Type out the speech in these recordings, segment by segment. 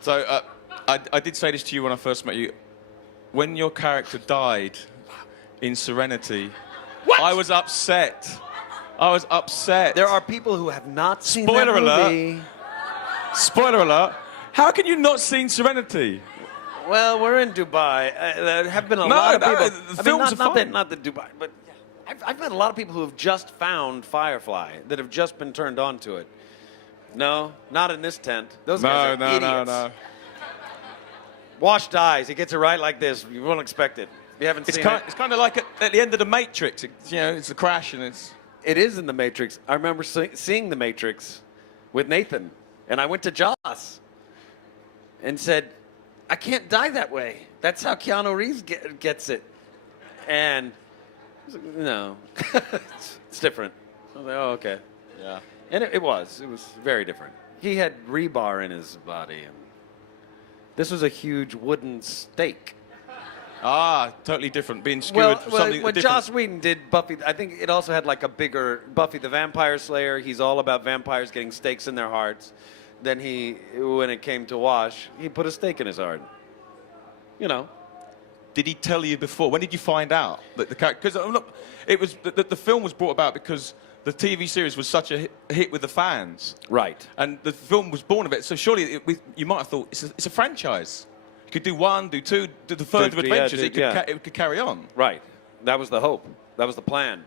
So I did say this to you when I first met you. When your character died in Serenity, I was upset. I was upset. There are people who have not seen Spoiler that alert. movie. Spoiler alert. How can you not seen Serenity? Well, we're in Dubai. There have been a lot of people. The films are fine. Not the Dubai, but I've met a lot of people who have just found Firefly, that have just been turned on to it. No, not in this tent. Those guys are idiots. No. Wash dies. He gets it right like this. You won't expect it. You haven't seen it. It's kind of like at the end of The Matrix. It's a crash and it's... It is in The Matrix. I remember seeing The Matrix with Nathan, and I went to Joss and said, I can't die that way. That's how Keanu Reeves gets it. And I was like, no, it's different. I was like, oh, okay. Yeah. And it was very different. He had rebar in his body. And this was a huge wooden stake. Ah, totally different. Being skewered for something when different. Joss Whedon did Buffy, I think it also had like a bigger Buffy the Vampire Slayer. He's all about vampires getting stakes in their hearts. Then when it came to Wash, he put a stake in his heart. You know. Did he tell you before? When did you find out that the character? Because it was the film was brought about because the TV series was such a hit with the fans. Right. And the film was born of it. So surely you might have thought it's a franchise. You could do one, do two, do the third of Adventures. It could carry on. Right. That was the hope. That was the plan.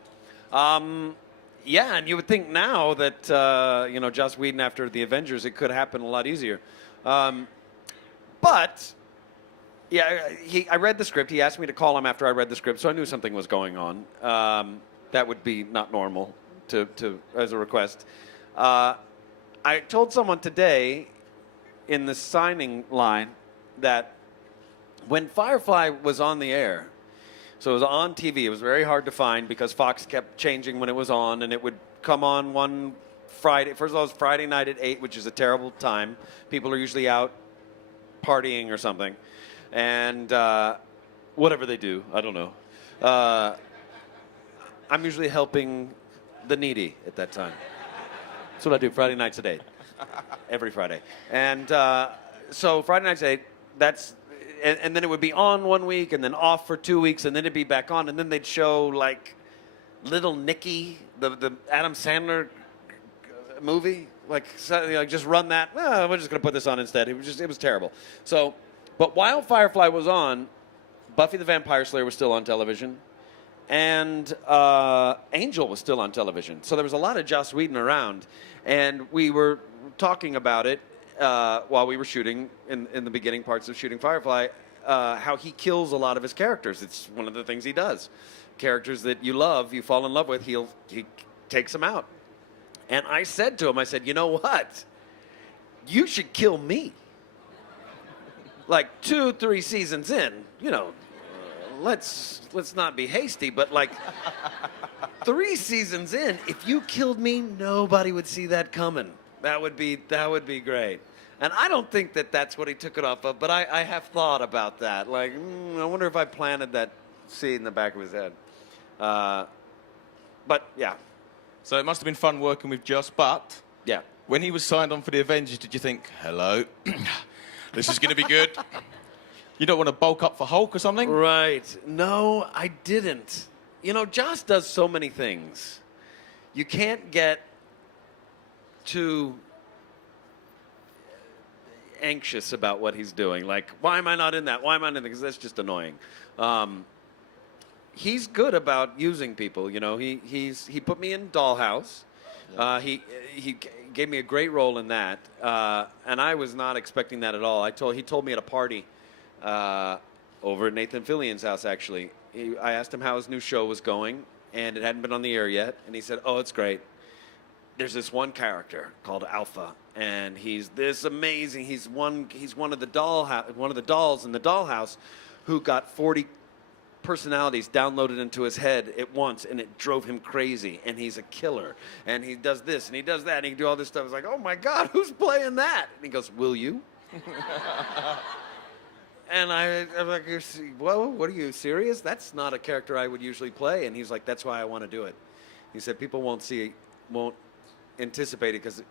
Yeah, and you would think now that Joss Whedon after the Avengers, it could happen a lot easier. But yeah, I read the script. He asked me to call him after I read the script, so I knew something was going on. That would be not normal to as a request. I told someone today in the signing line that when Firefly was on the air, so it was on TV, it was very hard to find because Fox kept changing when it was on, and it would come on one Friday. First of all, it was Friday night at 8, which is a terrible time. People are usually out partying or something. And whatever they do, I don't know. I'm usually helping the needy at that time. That's what I do, Friday nights at 8. Every Friday. And so Friday nights at 8, and then it would be on 1 week and then off for 2 weeks and then it'd be back on. And then they'd show like Little Nicky, the Adam Sandler movie. Like just run that. Well, we're just going to put this on instead. It was terrible. So, but while Firefly was on, Buffy the Vampire Slayer was still on television. And Angel was still on television. So there was a lot of Joss Whedon around. And we were talking about it while we were shooting, in the beginning parts of shooting Firefly, how he kills a lot of his characters. It's one of the things he does. Characters that you love, you fall in love with, he takes them out. And I said to him, you know what? You should kill me. Like 2-3 seasons in, let's not be hasty, but like 3 seasons in, if you killed me, nobody would see that coming. That would be great. And I don't think that's what he took it off of, but I have thought about that. Like, I wonder if I planted that seed in the back of his head. But yeah. So it must have been fun working with Joss, but yeah, when he was signed on for the Avengers, did you think, hello, this is going to be good? You don't want to bulk up for Hulk or something? Right. No, I didn't. Joss does so many things. You can't get too anxious about what he's doing. Like, why am I not in that? Why am I not in that? Because that's just annoying. He's good about using people. He put me in Dollhouse. Yeah. He gave me a great role in that, and I was not expecting that at all. He told me at a party over at Nathan Fillion's house. Actually, I asked him how his new show was going, and it hadn't been on the air yet. And he said, "Oh, it's great. There's this one character called Alpha, and he's this amazing. He's one of the dolls in the dollhouse, who got 40 personalities downloaded into his head at once, and it drove him crazy. And he's a killer, and he does this and he does that, and he can do all this stuff." I was like, "Oh my God, who's playing that?" And he goes, "Will you?" And I'm like, "Whoa, what, are you serious? That's not a character I would usually play." And he's like, "That's why I want to do it." He said, "People won't anticipate it because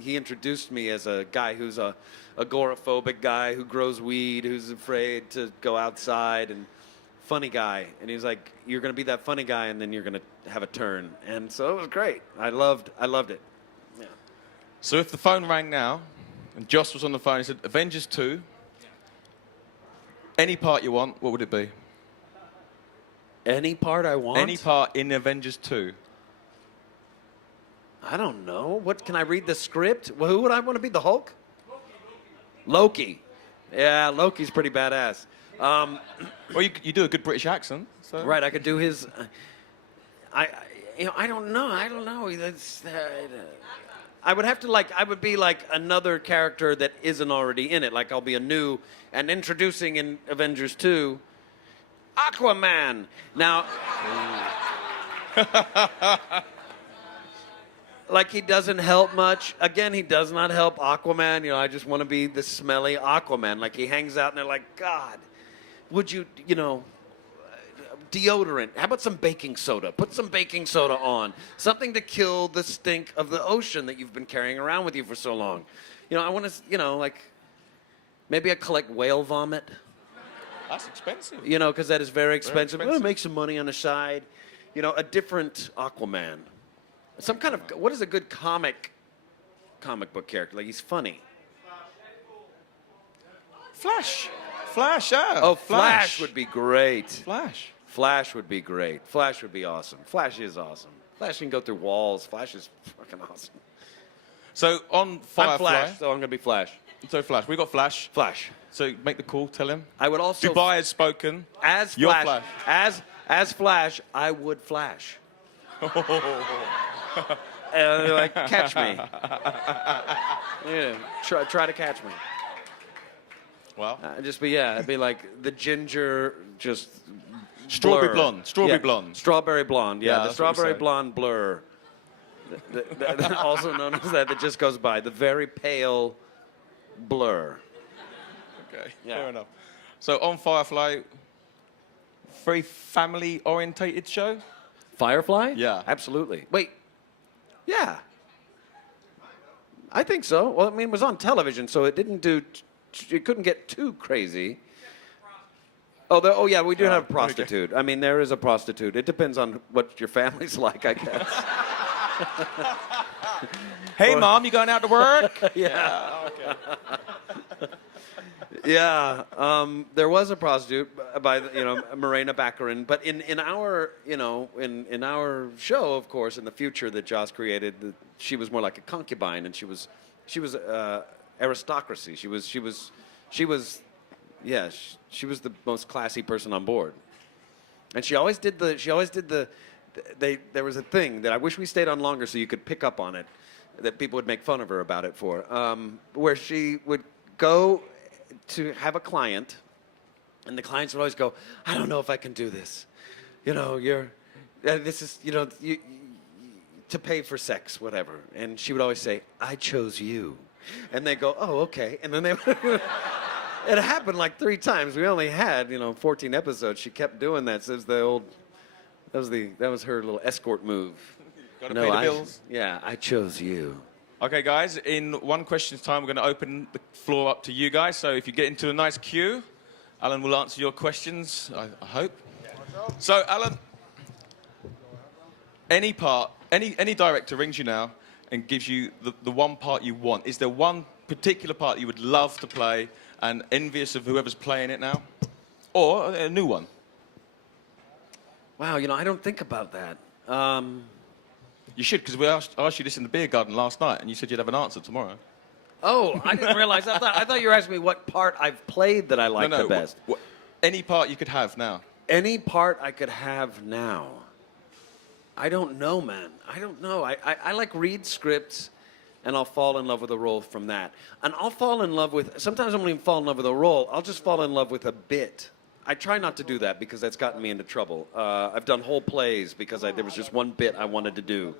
he introduced me as a guy who's a agoraphobic guy who grows weed, who's afraid to go outside, and funny guy. And he was like, "You're going to be that funny guy, and then you're going to have a turn." And so it was great. I loved it. Yeah. So if the phone rang now, and Joss was on the phone, he said, Avengers 2, any part you want, what would it be? Any part I want? Any part in Avengers 2. I don't know. What, can I read the script? Well, who would I want to be? The Hulk? Loki. Yeah, Loki's pretty badass. Well, you do a good British accent. So. Right, I could do his. I don't know. That's. I would have to I would be like another character that isn't already in it. Like I'll be a new and introducing in Avengers 2, Aquaman. Now. Like he doesn't help much. Again, he does not help Aquaman. You know, I just want to be the smelly Aquaman. Like he hangs out and they're like, God, would you, deodorant. How about some baking soda? Put some baking soda on. Something to kill the stink of the ocean that you've been carrying around with you for so long. I want to, maybe I collect whale vomit. That's expensive. Because that is very expensive. expensive. Make some money on the side. A different Aquaman. Some kind of, what is a good comic book character? Like he's funny. Flash, yeah. Oh, Flash would be great. Flash would be great. Flash would be awesome. Flash is awesome. Flash can go through walls. Flash is fucking awesome. So on Firefly. I'm Flash, so I'm going to be Flash. So Flash. We got Flash. Flash. So make the call, tell him. I would also. Dubai has spoken. As You're Flash. As Flash, I would Flash. Catch me. Yeah, try to catch me. Well, It'd be like the ginger, just strawberry blur. blonde. Strawberry blonde. Strawberry blonde. Yeah, the that's what we strawberry say. blonde blur. Also known as that just goes by. The very pale blur. Okay, Yeah. fair enough. So on Firefly, very family-orientated show. Firefly? Yeah. Absolutely. Wait. Yeah. I think so. Well, it was on television, so it didn't do. It couldn't get too crazy. Oh, yeah, we do have a prostitute. Okay. There is a prostitute. It depends on what your family's like, I guess. Hey, Mom, you going out to work? Yeah. Okay. Yeah, there was a prostitute by Morena Baccarin, but in our in our show, of course, in the future that Joss created, she was more like a concubine, and she was aristocracy. She was the most classy person on board, and she always did the. There was a thing that I wish we stayed on longer so you could pick up on it, that people would make fun of her about it for, where she would go to have a client, and the clients would always go, I don't know if I can do this. This is, to pay for sex, whatever. And she would always say, I chose you. And they go, oh, okay. And then they it happened like 3 times. We only had, 14 episodes. She kept doing that. So that was her little escort move. Gotta pay the bills. Yeah, I chose you. Okay, guys, in one question's time, we're going to open the floor up to you guys. So if you get into a nice queue, Alan will answer your questions, I hope. So, Alan, any director rings you now and gives you the one part you want. Is there one particular part you would love to play and envious of whoever's playing it now? Or a new one? Wow, I don't think about that. You should, because we asked you this in the beer garden last night, and you said you'd have an answer tomorrow. Oh, I didn't realize. I thought you were asking me what part I've played that I like the best. Any part you could have now. Any part I could have now. I don't know, man. I don't know. I like read scripts, and I'll fall in love with a role from that. And I'll fall in love with. Sometimes I won't even fall in love with a role. I'll just fall in love with a bit. I try not to do that because that's gotten me into trouble. I've done whole plays because there was just one bit I wanted to do.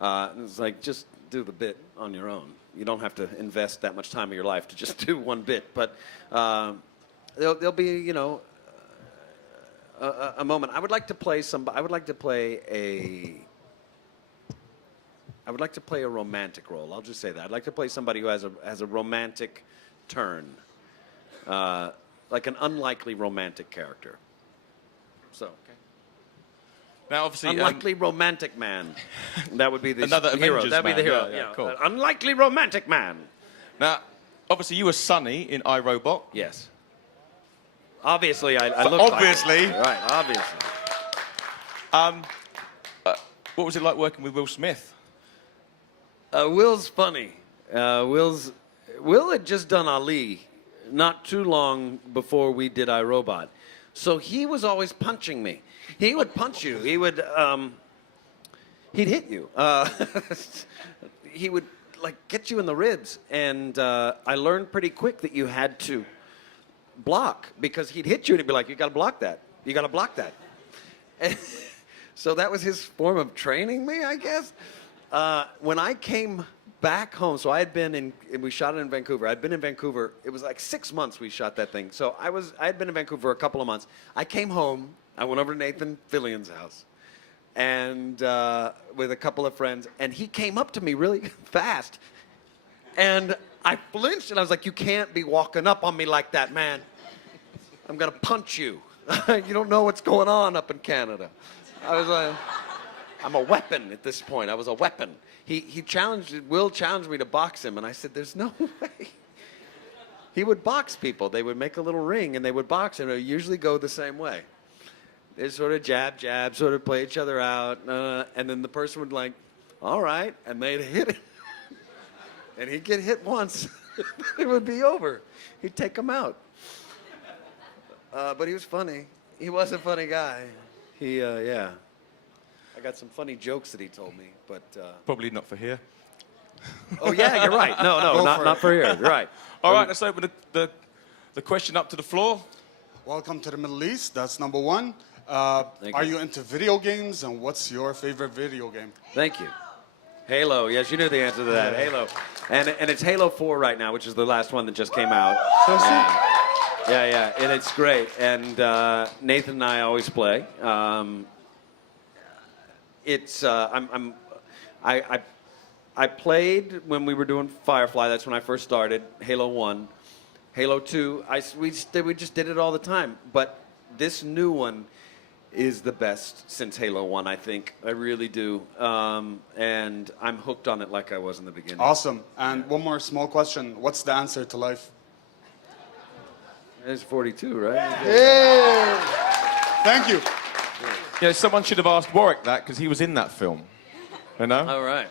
It's like, just do the bit on your own. You don't have to invest that much time of your life to just do one bit. But there'll be, a moment. I would like to play I would like to play a romantic role. I'll just say that. I'd like to play somebody who has a romantic turn, like an unlikely romantic character. So. Now, obviously, Unlikely romantic man. That would be the Another hero. Avengers That'd be the man. hero. Yeah, cool. Unlikely romantic man. Now, obviously, you were Sonny in iRobot. Yes. Obviously, I look Obviously. like it. Right, obviously. What was it like working with Will Smith? Will's funny. Will had just done Ali not too long before we did iRobot. So he was always punching me. He would punch you. He would, he'd hit you. He would, like, get you in the ribs. And I learned pretty quick that you had to block, because he'd hit you and he'd be like, you got to block that. You got to block that. And so that was his form of training me, I guess. When I came back home, so I had been in, we shot it in Vancouver. I'd been in Vancouver. It was like 6 months we shot that thing. So I had been in Vancouver for a couple of months. I came home. I went over to Nathan Fillion's house, and with a couple of friends, and he came up to me really fast, and I flinched, and I was like, "You can't be walking up on me like that, man. I'm gonna punch you. You don't know what's going on up in Canada." I was like, "I'm a weapon at this point. I was a weapon." Will challenged me to box him, and I said, "There's no way." He would box people. They would make a little ring, and they would box, and it would usually go the same way. They sort of jab, sort of play each other out, and then the person would like, all right, and they'd hit him. And he'd get hit once. It would be over. He'd take him out. But he was funny. He was a funny guy. Yeah. I got some funny jokes that he told me, but... Probably not for here. Oh, yeah, you're right. No, not for here. You're right. All right, let's open the question up to the floor. Welcome to the Middle East. That's number one. Are you into video games, and what's your favorite video game? Thank you. Halo. Yes, you knew the answer to that. Halo. And it's Halo 4 right now, which is the last one that just came out. Yeah, and it's great. And Nathan and I always play. I played when we were doing Firefly. That's when I first started. Halo 1. Halo 2, we just did it all the time. But this new one is the best since Halo 1, I think. I really do. And I'm hooked on it like I was in the beginning. Awesome. And one more small question. What's the answer to life? It's 42, right? Hey! Thank you. Yeah, someone should have asked Warwick that, because he was in that film. You know? All right.